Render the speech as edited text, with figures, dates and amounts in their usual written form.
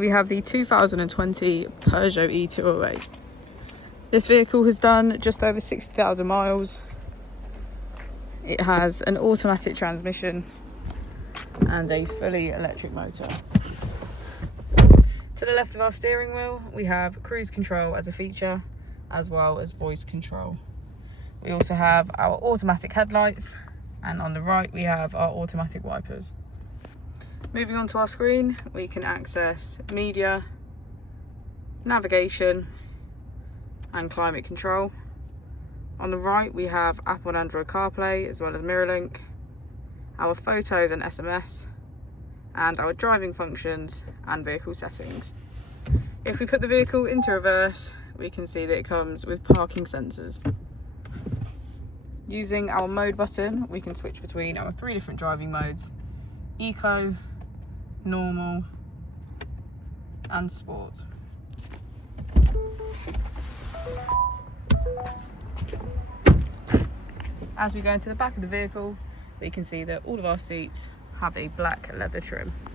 We have the 2020 Peugeot e-208. This vehicle has done just over 60,000 miles. It has an automatic transmission and a fully electric motor. To the left of our steering wheel, we have cruise control as a feature, as well as voice control. We also have our automatic headlights, and on the right we have our automatic wipers. Moving on to our screen, we can access media, navigation and climate control. On the right we have Apple and Android CarPlay, as well as MirrorLink, our photos and SMS, and our driving functions and vehicle settings. If we put the vehicle into reverse, we can see that it comes with parking sensors. Using our mode button, we can switch between our 3 different driving modes: Eco, Normal and Sport. As we go into the back of the vehicle, we can see that all of our seats have a black leather trim.